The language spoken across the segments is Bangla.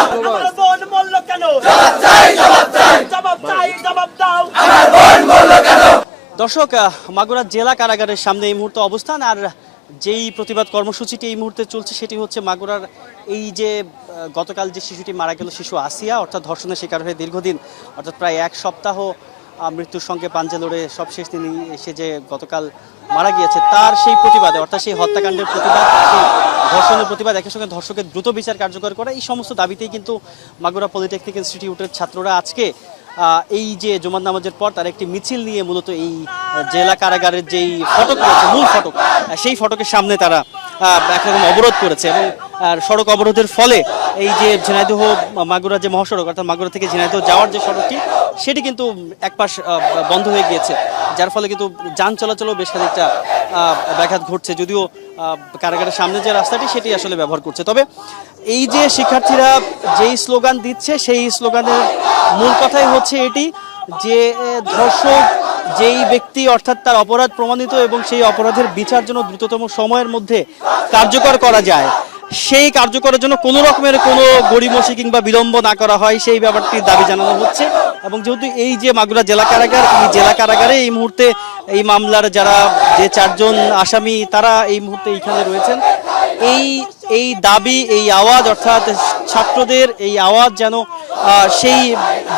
আমার বোন মূল্য কেন? জবাব চাই, জবাব দাও। দর্শক, মাগুরা জেলা কারাগারের সামনে এই মুহূর্তে অবস্থান। আর যেই প্রতিবাদ কর্মসূচিটি এই মুহূর্তে চলছে সেটি হচ্ছে মাগুরার এই যে গতকাল যে শিশুটি মারা গেল, শিশু আসিয়া, অর্থাৎ ধর্ষণের শিকার হয়ে দীর্ঘদিন অর্থাৎ প্রায় এক সপ্তাহ মৃত্যুর সঙ্গে পাঞ্জা লড়ে সবশেষ তিনি এসে যে গতকাল মারা গিয়েছে, তার সেই প্রতিবাদে অর্থাৎ সেই হত্যাকাণ্ডের প্রতিবাদ, সেই ধর্ষণের প্রতিবাদ, একই সঙ্গে ধর্ষকের দ্রুত বিচার কার্যকর করা, এই সমস্ত দাবিতেই কিন্তু মাগুরা পলিটেকনিক ইনস্টিটিউটের ছাত্ররা আজকে এই যে জুমার নামাজের পর তার একটি মিছিল নিয়ে মূলত এই জেলা কারাগারের যেই ফটক রয়েছে, মূল ফটক, সেই ফটকের সামনে তারা একরকম অবরোধ করেছে। এবং সড়ক অবরোধের ফলে এই যে ঝিনাইদহ মাগুরা যে মহাসড়ক, অর্থাৎ মাগুরা থেকে ঝিনাইদহ যাওয়ার যে সড়কটি, সেটি কিন্তু এক পাশ বন্ধ হয়ে গিয়েছে, যার ফলে কিন্তু যান চলাচলও বেশ খানিকটা ব্যাঘাত ঘটছে। যদিও কারাগারের সামনে যে রাস্তাটি সেটি আসলে ব্যবহার করছে। তবে এই যে শিক্ষার্থীরা যেই স্লোগান দিচ্ছে, সেই স্লোগানের মূল কথাই হচ্ছে এটি যে ধর্ষক যেই ব্যক্তি অর্থাৎ তার অপরাধ প্রমাণিত এবং সেই অপরাধের বিচার জন্য দ্রুততম সময়ের মধ্যে কার্যকর করা যায়, সেই কার্যকরের জন্য কোনো রকমের কোনো গড়িমসি কিংবা বিলম্ব না করা হয়, সেই ব্যাপারটির দাবি জানানো হচ্ছে। এবং যেহেতু এই যে মাগুরা জেলা কারাগার, এই জেলা কারাগারে এই মুহূর্তে এই মামলার যারা যে 4 জন আসামি তারা এই মুহূর্তে এইখানে রয়েছেন, এই দাবি, এই আওয়াজ, অর্থাৎ ছাত্রদের এই আওয়াজ যেন সেই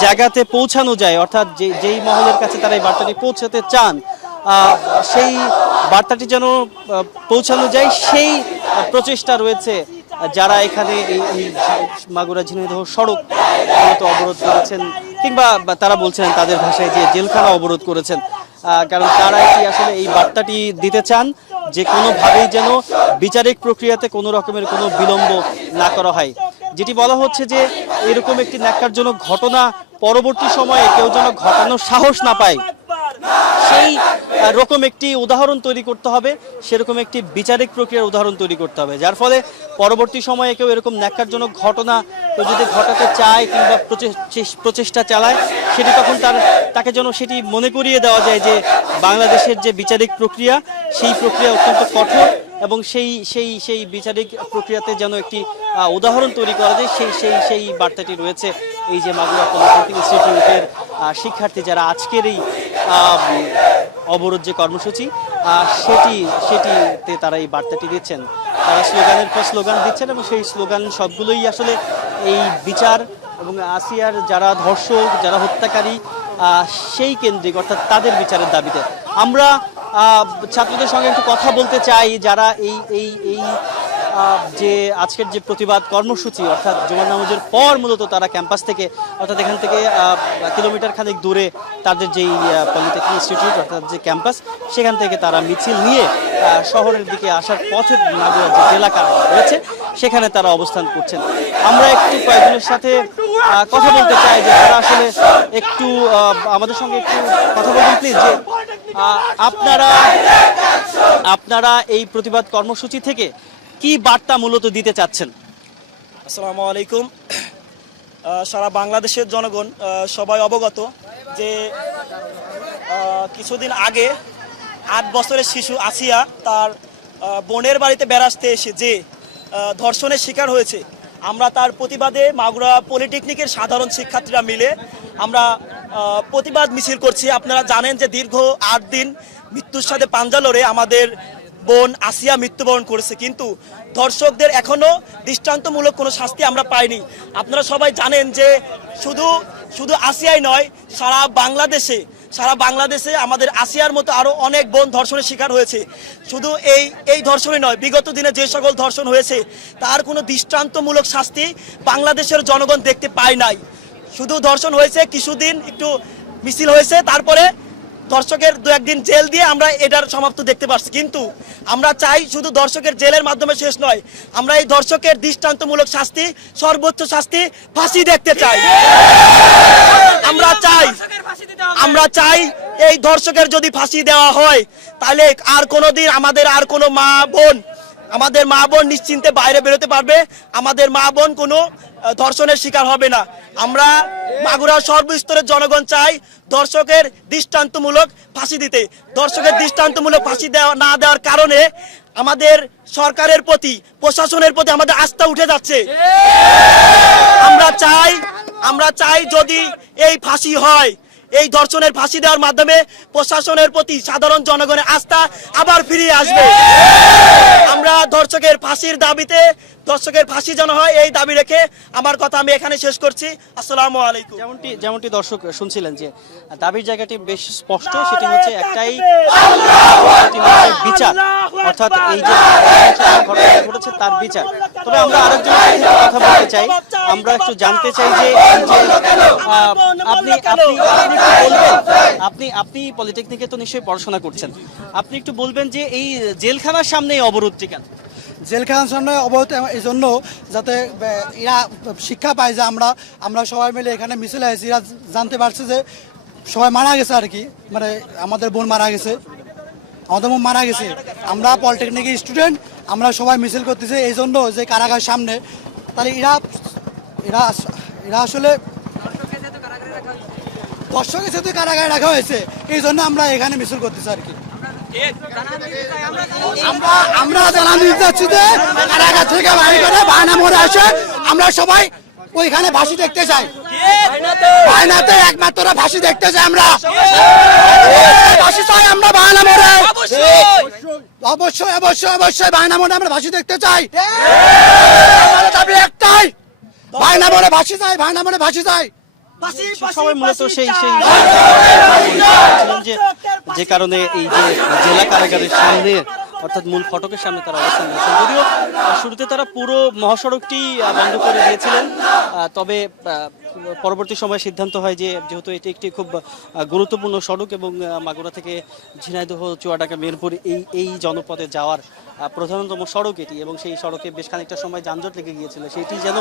জায়গাতে পৌঁছানো যায়, অর্থাৎ যেই মহলের কাছে তারা এই বার্তাটি পৌঁছাতে চান, সেই বার্তাটি যেন পৌঁছানো যায়, সেই প্রচেষ্টা রয়েছে যারা এখানে এই মাগুরা ঝিনাইদহ সড়ক মূলত অবরোধ করেছেন, কিংবা তারা বলছেন তাদের ভাষায় যে জেলখানা অবরোধ করেছেন। কারণ তারা কি আসলে এই বার্তাটি দিতে চান যে কোনোভাবেই যেন বিচারিক প্রক্রিয়াতে কোনো রকমের কোনো বিলম্ব না করা হয়। যেটি বলা হচ্ছে যে এরকম একটি ন্যাক্কারজনক ঘটনা পরবর্তী সময়ে কেউ যেন ঘটানোর সাহস না পায়, সেই রকম একটি উদাহরণ তৈরি করতে হবে, সেরকম একটি বিচারিক প্রক্রিয়ার উদাহরণ তৈরি করতে হবে, যার ফলে পরবর্তী সময়ে কেউ এরকম ন্যাক্কারজনক ঘটনা কেউ যদি ঘটাতে চায় কিংবা প্রচেষ্টা চালায়, সেটি তখন তাকে যেন সেটি মনে করিয়ে দেওয়া যায় যে বাংলাদেশের যে বিচারিক প্রক্রিয়া, সেই প্রক্রিয়া অত্যন্ত কঠোর, এবং সেই বিচারিক প্রক্রিয়াতে যেন একটি উদাহরণ তৈরি করা যায়, সেই বার্তাটি রয়েছে এই যে মাগুরা পলিটেকনিক ইনস্টিটিউটের শিক্ষার্থী যারা আজকের এই অবরোধ যে কর্মসূচি, সেটিতে তারা এই বার্তাটি দিচ্ছেন। তারা স্লোগানের পর স্লোগান দিচ্ছেন এবং সেই স্লোগান সবগুলোই আসলে এই বিচার এবং আসিয়ার যারা ধর্ষক, যারা হত্যাকারী, সেই কেন্দ্রিক, অর্থাৎ তাদের বিচারের দাবিতে। আমরা ছাত্রদের সঙ্গে একটু কথা বলতে চাই যারা এই যে আজকের যে প্রতিবাদ কর্মসূচি, অর্থাৎ জুমার নামাজের পর মূলত তারা ক্যাম্পাস থেকে, অর্থাৎ এখান থেকে কিলোমিটার খানেক দূরে তাদের যেই পলিটেকনিক ইনস্টিটিউট অর্থাৎ যে ক্যাম্পাস, সেখান থেকে তারা মিছিল নিয়ে শহরের দিকে আসার পথে মাগুরা যে জেলা কারাগার রয়েছে সেখানে তারা অবস্থান করছেন। আমরা একটু কয়েকজনের সাথে কথা বলতে চাই যে তারা আসলে একটু আমাদের সঙ্গে একটু কথা বলবেন প্লিজ, যে আপনারা এই প্রতিবাদ কর্মসূচি থেকে কি বার্তা মূলত দিতে চাচ্ছেন? আসসালামু আলাইকুম। সারা বাংলাদেশের জনগণ সবাই অবগত যে কিছুদিন আগে 8 বছরের শিশু আসিয়া তার বোনের বাড়িতে বেড়াতে এসে যে ধর্ষণের শিকার হয়েছে, আমরা তার প্রতিবাদে মাগুরা পলিটেকনিকের সাধারণ শিক্ষার্থীরা মিলে আমরা প্রতিবাদ মিছিল করছি। আপনারা জানেন যে দীর্ঘ 8 দিন মৃত্যুর সাথে পাঞ্জা লড়ে আমাদের বোন আসিয়া মৃত্যুবরণ করেছে, কিন্তু ধর্ষকদের এখনো দৃষ্টান্তমূলক কোনো শাস্তি আমরা পাইনি। আপনারা সবাই জানেন যে শুধু আসিয়াই নয়, সারা বাংলাদেশে আমাদের আসিয়ার মতো আরো অনেক বোন ধর্ষণের শিকার হয়েছে। শুধু এই ধর্ষণই নয়, বিগত দিনে যে সকল ধর্ষণ হয়েছে তার কোনো দৃষ্টান্তমূলক শাস্তি বাংলাদেশের জনগণ দেখতে পায় নাই। শুধু ধর্ষণ হয়েছে, কিছুদিন একটু মিছিল হয়েছে, তারপরে দর্শকের 2-1 দিন জেল দিয়ে আমরা এটার সমাপ্ত দেখতে পাচ্ছি। কিন্তু আমরা চাই শুধু দর্শকের জেলের মাধ্যমে শেষ নয়, আমরা এই দর্শকের দৃষ্টান্তমূলক শাস্তি, সর্বোচ্চ শাস্তি, ফাঁসি দেখতে চাই। আমরা চাই এই দর্শকের যদি ফাঁসি দেওয়া হয় তাহলে আর কোনোদিন আমাদের মা বোন নিশ্চিন্তে বাইরে বেরোতে পারবে, আমাদের মা বোন কোনো ধর্ষণের শিকার হবে না। আমরা মাগুরার সর্বস্তরের জনগণ চাই দর্শকের দৃষ্টান্তমূলক ফাঁসি দিতে। দর্শকের দৃষ্টান্তমূলক ফাঁসি না দেওয়ার কারণে আমাদের সরকারের প্রতি, প্রশাসনের প্রতি আমাদের আস্থা উঠে যাচ্ছে। আমরা চাই যদি এই ফাঁসি হয়, এই ধর্ষণের ফাঁসি দেওয়ার মাধ্যমে প্রশাসনের প্রতি সাধারণ জনগণের আস্থা আবার ফিরে আসবে। আমরা ধর্ষকের ফাঁসির দাবিতে, ধর্ষকের ফাঁসি যেন হয় এই দাবি রেখে আমার কথা আমি এখানে শেষ করছি। আসসালামু আলাইকুম। যেমনটি দর্শক শুনছিলেন যে দাবির জায়গাটি বেশ স্পষ্ট, সেটি হচ্ছে একটাই, সেটি হচ্ছে বিচার, অর্থাৎ এই যে ঘটনা ঘটেছে তার বিচার। তবে আমরা আরেকজনের সাথে কথা বলতে চাই, আমরা একটু জানতে চাই যে আপনি পলিটেকনিকে তো নিশ্চয়ই পড়াশোনা করছেন, আপনি একটু বলবেন যে এই জেলখানার সামনে এই অবরোধটি কেন? জেলখানার সামনে অবরোধ এই জন্য যাতে এরা শিক্ষা পায় যে আমরা সবাই মিলে এখানে মিছিল হয়েছি, এরা জানতে পারছে যে সবাই মারা গেছে আর কি, মানে আমাদের বোন মারা গেছে, আমাদের বোন মারা গেছে। আমরা পলিটেকনিকের স্টুডেন্ট, আমরা সবাই মিছিল করতেছি এই জন্য যে কারাগার সামনে, তাহলে এরা আসলে দর্শকের সাথে কারাগারে রাখা হয়েছে, এই জন্য আমরা এখানে মিছিল করতেছি আর কি। আমরা জানাতে চাচ্ছি যে কারাগার থেকে বাইরে করে বায়না মোড়ে আসে, আমরা সবাই ওইখানে ফাঁসি দেখতে চাই, বায়নাতে একমাত্র ফাঁসি দেখতে চাই, আমরা ফাঁসি চাই, আমরা বায়না মোড়ে অবশ্যই অবশ্যই অবশ্যই বায়না মোড়ে আমরা ফাঁসি দেখতে চাই। আমাদের দাবি একটাই, বায়না মোড়ে ফাঁসি চাই, বায়না মোড়ে ফাঁসি চাই। সবাই মূলত সেই যে কারণে এই যে জেলা কারাগারের সামনে অর্থাৎ মূল ফটকের সামনে তারা অবস্থান নিয়েছেন। যদিও শুরুতে তারা পুরো মহাসড়কটি বন্ধ করে দিয়েছিলেন, তবে পরবর্তী সময়ে সিদ্ধান্ত হয় যে যেহেতু এটি একটি খুব গুরুত্বপূর্ণ সড়ক এবং মাগুরা থেকে ঝিনাইদহ, চুয়াডাঙ্গা, মিরপুর এই জনপদে যাওয়ার প্রধানতম সড়ক এটি, এবং সেই সড়কে বেশ খানিকটা সময় যানজট লেগে গিয়েছিল, সেইটি যেন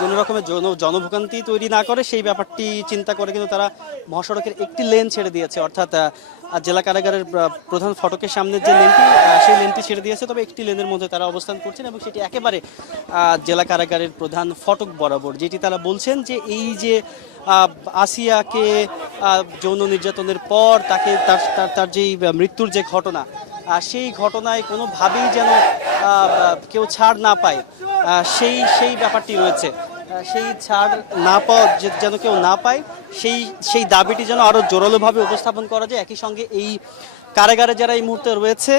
কোনো রকমের জনভোগান্তি তৈরি না করে সেই ব্যাপারটি চিন্তা করে কিন্তু তারা মহাসড়কের একটি লেন ছেড়ে দিয়েছে, অর্থাৎ জেলা কারাগারের প্রধান ফটকের সামনে যে লেনটি সেই লেনটি ছেড়ে দিয়েছে, তবে একটি লেনের মধ্যে তারা অবস্থান করছেন এবং সেটি একেবারে জেলা কারাগারের প্রধান ফটক বরাবর। যেটি তারা বলছেন যে এই যে আসিয়াকে যৌন নির্যাতনের পর তাকে তার যেই মৃত্যুর যে ঘটনা, সেই ঘটনায় কোনোভাবেই যেন কেউ ছাড় না পায়, সেই ব্যাপারটি রয়েছে, সেই ছাড় না পাওয়া যেন কেউ না পায়, সেই দাবিটি যেন আরও জোরালোভাবে উপস্থাপন করা যায়। একই সঙ্গে এই কারাগারে যারা এই মুহূর্তে রয়েছে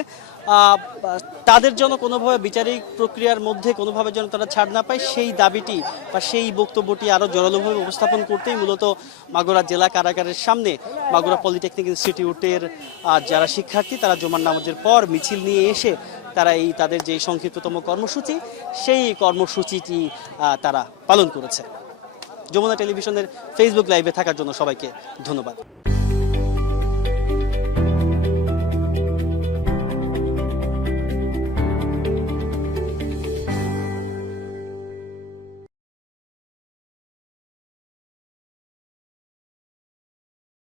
তাদের জন্য কোনোভাবে বিচারিক প্রক্রিয়ার মধ্যে কোনোভাবে যেন তারা ছাড় না পায়, সেই দাবিটি বা সেই বক্তব্যটি আরও জোরালোভাবে উপস্থাপন করতেই মূলত মাগুরা জেলা কারাগারের সামনে মাগুরা পলিটেকনিক ইনস্টিটিউটের যারা শিক্ষার্থী তারা জুমার নামাজের পর মিছিল নিয়ে এসে তারা তাদের যে সংক্ষিপ্ততম কর্মসূচি, সেই কর্মসূচিটি তারা পালন করেছে। যমুনা টেলিভিশনের ফেসবুক লাইভে থাকার জন্য সবাইকে ধন্যবাদ।